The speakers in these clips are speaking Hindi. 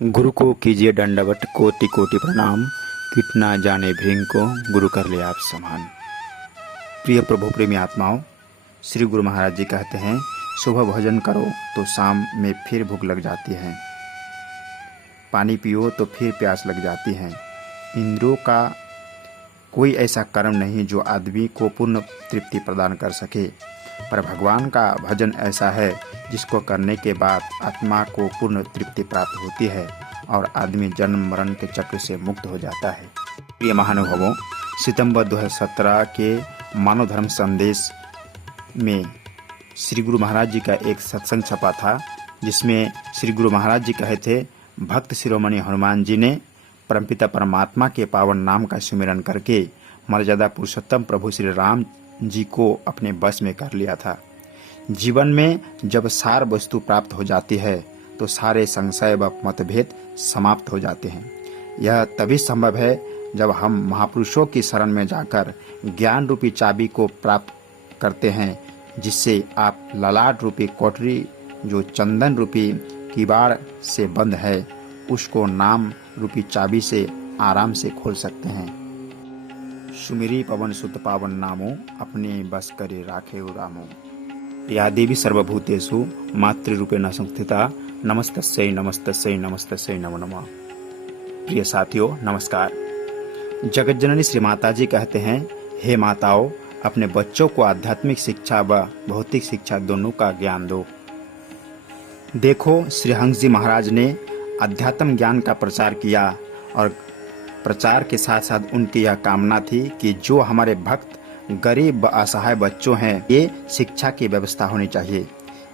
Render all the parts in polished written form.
गुरु को कीजिए दंडवत कोटि कोटि प्रणाम, किट ना जाने भृंग को गुरु कर ले आप समान। प्रिय प्रभु प्रेमी आत्माओं, श्री गुरु महाराज जी कहते हैं, सुबह भोजन करो तो शाम में फिर भूख लग जाती है, पानी पियो तो फिर प्यास लग जाती है। इंद्रियों का कोई ऐसा कर्म नहीं जो आदमी को पूर्ण तृप्ति प्रदान कर सके, पर भगवान का भजन ऐसा है जिसको करने के बाद आत्मा को पूर्ण तृप्ति प्राप्त होती है और आदमी जन्म मरण के चक्र से मुक्त हो जाता है। प्रिय महानुभावों, सितंबर 2017 के मानव धर्म संदेश में श्री गुरु महाराज जी का एक सत्संग छपा था, जिसमें श्री गुरु महाराज जी कहे थे, भक्त शिरोमणि हनुमान जी ने परमपिता परमात्मा के पावन नाम का सुमिरन करके मर्यादा पुरुषोत्तम प्रभु श्री राम जी को अपने बस में कर लिया था। जीवन में जब सार वस्तु प्राप्त हो जाती है तो सारे संशय व मतभेद समाप्त हो जाते हैं। यह तभी संभव है जब हम महापुरुषों की शरण में जाकर ज्ञान रूपी चाबी को प्राप्त करते हैं, जिससे आप ललाट रूपी कोठरी जो चंदन रूपी किवाड़ से बंद है, उसको नाम रूपी चाबी से आराम से खोल सकते हैं। सुमिरी पवन सुत पावन नामो, अपने बस करे राखे रामो। या देवी सर्वभूतेषु मातृरूपेण संस्थिता, नमस्तस्यै नमस्तस्यै नमस्तस्यै नमो नमः। प्रिय साथियों नमस्कार। जगत जननी श्री माता जी कहते हैं, हे माताओं, अपने बच्चों को आध्यात्मिक शिक्षा व भौतिक शिक्षा दोनों का ज्ञान दो। देखो, श्री हंस जी महाराज ने अध्यात्म ज्ञान का प्रचार किया और प्रचार के साथ साथ उनकी यह कामना थी कि जो हमारे भक्त गरीब व असहाय बच्चों हैं, ये शिक्षा की व्यवस्था होनी चाहिए।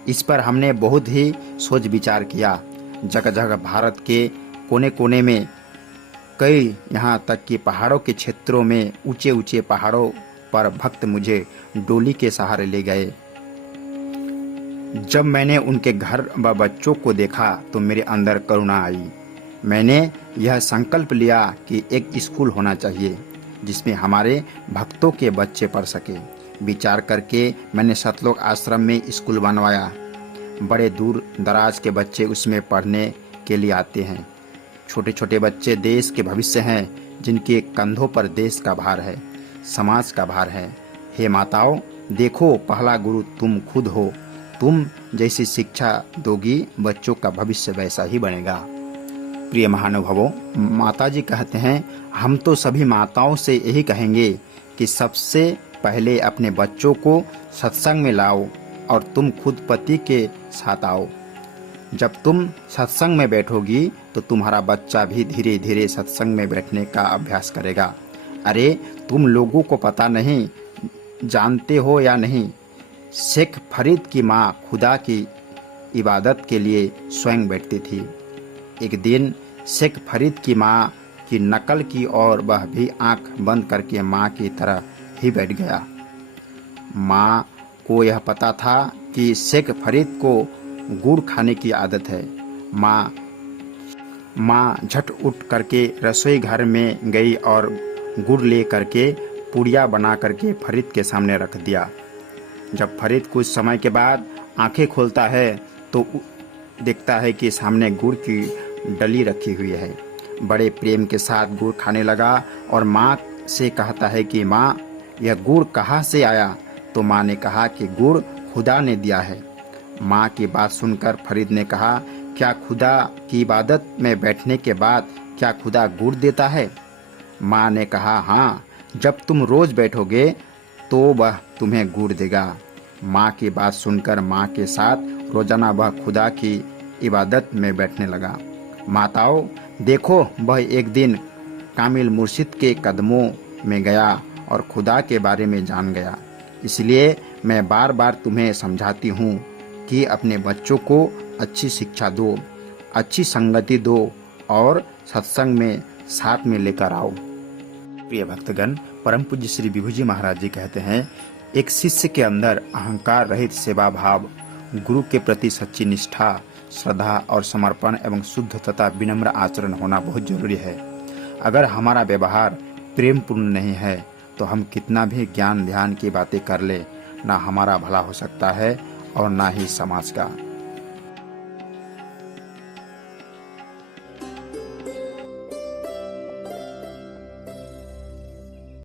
इस पर हमने बहुत ही सोच विचार किया। जगह जगह भारत के कोने कोने में, कई यहाँ तक कि पहाड़ों के क्षेत्रों में, ऊंचे ऊंचे पहाड़ों पर भक्त मुझे डोली के सहारे ले गए। जब मैंने उनके घर व बच्चों को देखा तो मेरे अंदर करुणा आई। मैंने यह संकल्प लिया कि एक स्कूल होना चाहिए जिसमें हमारे भक्तों के बच्चे पढ़ सके। विचार करके मैंने सतलोक आश्रम में स्कूल बनवाया। बड़े दूर दराज के बच्चे उसमें पढ़ने के लिए आते हैं। छोटे छोटे बच्चे देश के भविष्य हैं, जिनके कंधों पर देश का भार है, समाज का भार है। हे माताओं, देखो, पहला गुरु तुम खुद हो। तुम जैसी शिक्षा दोगी, बच्चों का भविष्य वैसा ही बनेगा। प्रिय महानुभावों, माता जी कहते हैं, हम तो सभी माताओं से यही कहेंगे कि सबसे पहले अपने बच्चों को सत्संग में लाओ और तुम खुद पति के साथ आओ। जब तुम सत्संग में बैठोगी तो तुम्हारा बच्चा भी धीरे धीरे सत्संग में बैठने का अभ्यास करेगा। अरे, तुम लोगों को पता नहीं, जानते हो या नहीं, शेख फरीद की माँ खुदा की इबादत के लिए स्वयं बैठती थी। एक दिन शेख फरीद की माँ की नकल की और वह भी आंख बंद करके माँ की तरह ही बैठ गया। माँ को यह पता था कि शेख फरीद को गुड़ खाने की आदत है। माँ झट उठ करके रसोई घर में गई और गुड़ ले करके पुड़िया बना करके फरीद के सामने रख दिया। जब फरीद कुछ समय के बाद आंखें खोलता है तो देखता है कि सामने गुड़ की डली रखी हुई है। बड़े प्रेम के साथ गुड़ खाने लगा और माँ से कहता है कि माँ, यह गुड़ कहाँ से आया? तो माँ ने कहा कि गुड़ खुदा ने दिया है। माँ की बात सुनकर फरीद ने कहा, क्या खुदा की इबादत में बैठने के बाद क्या खुदा गुड़ देता है? माँ ने कहा, हाँ, जब तुम रोज बैठोगे तो वह तुम्हें गुड़ देगा। माँ की बात सुनकर माँ के साथ रोजाना वह खुदा की इबादत में बैठने लगा। माताओं, देखो, वह एक दिन कामिल मुर्शिद के कदमों में गया और खुदा के बारे में जान गया। इसलिए मैं बार बार तुम्हें समझाती हूँ कि अपने बच्चों को अच्छी शिक्षा दो, अच्छी संगति दो और सत्संग में साथ में लेकर आओ। प्रिय भक्तगण, परम पूज्य श्री विभू जी महाराज जी कहते हैं, एक शिष्य के अंदर अहंकार रहित सेवा भाव, गुरु के प्रति सच्ची निष्ठा, श्रद्धा और समर्पण एवं शुद्ध तथा विनम्र आचरण होना बहुत जरूरी है। अगर हमारा व्यवहार प्रेम पूर्ण नहीं है तो हम कितना भी ज्ञान ध्यान की बातें कर ले, ना हमारा भला हो सकता है और ना ही समाज का।